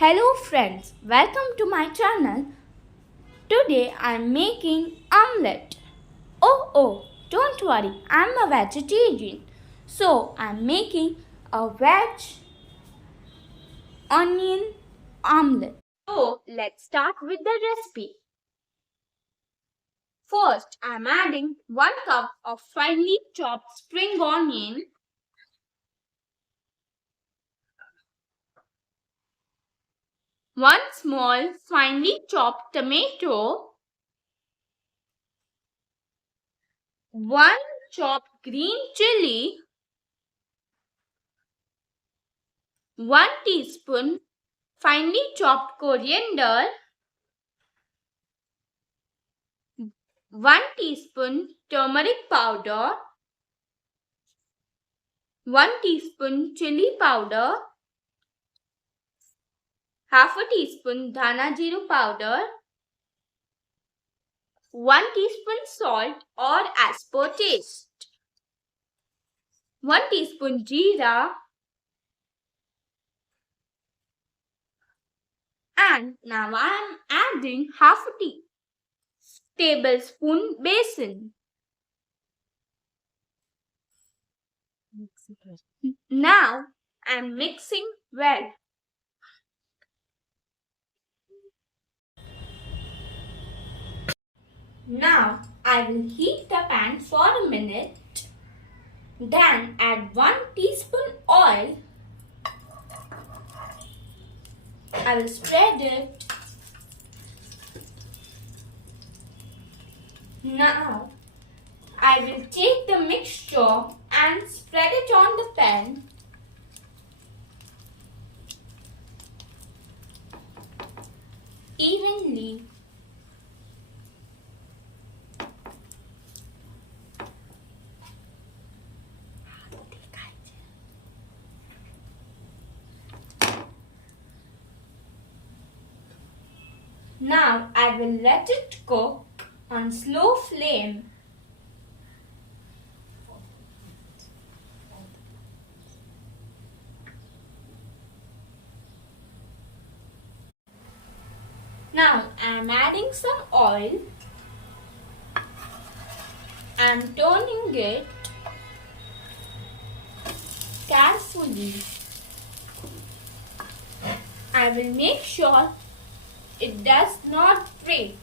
Hello friends, welcome to my channel. Today I am making omelette. Oh, don't worry, I am a vegetarian. So I am making a veg onion omelette. So let's start with the recipe. First I am adding 1 cup of finely chopped spring onion, 1 small finely chopped tomato, 1 chopped green chili, 1 teaspoon finely chopped coriander, 1 teaspoon turmeric powder, 1 teaspoon chili powder, half a teaspoon dhana jeera powder, 1 teaspoon salt or as per taste, 1 teaspoon jeera, and now I am adding half a tablespoon besan. Now I am mixing well. Now I will heat the pan for a minute. Then add 1 teaspoon oil. I will spread it. Now I will take the mixture and spread it on the pan. Evenly. Now I will let it cook on slow flame. Now I am adding some oil. I am turning it carefully. I will make sure it does not break.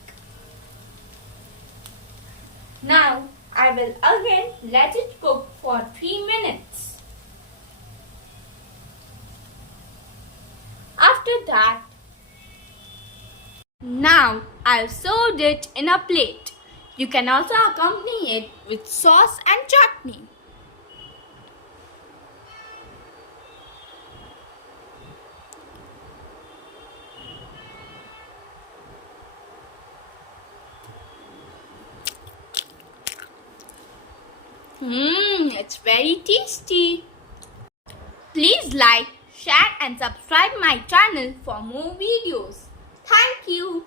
Now I will again let it cook for 3 minutes. After that, now I've served it in a plate. You can also accompany it with sauce and chutney. It's very tasty. Please like, share and subscribe my channel for more videos. Thank you.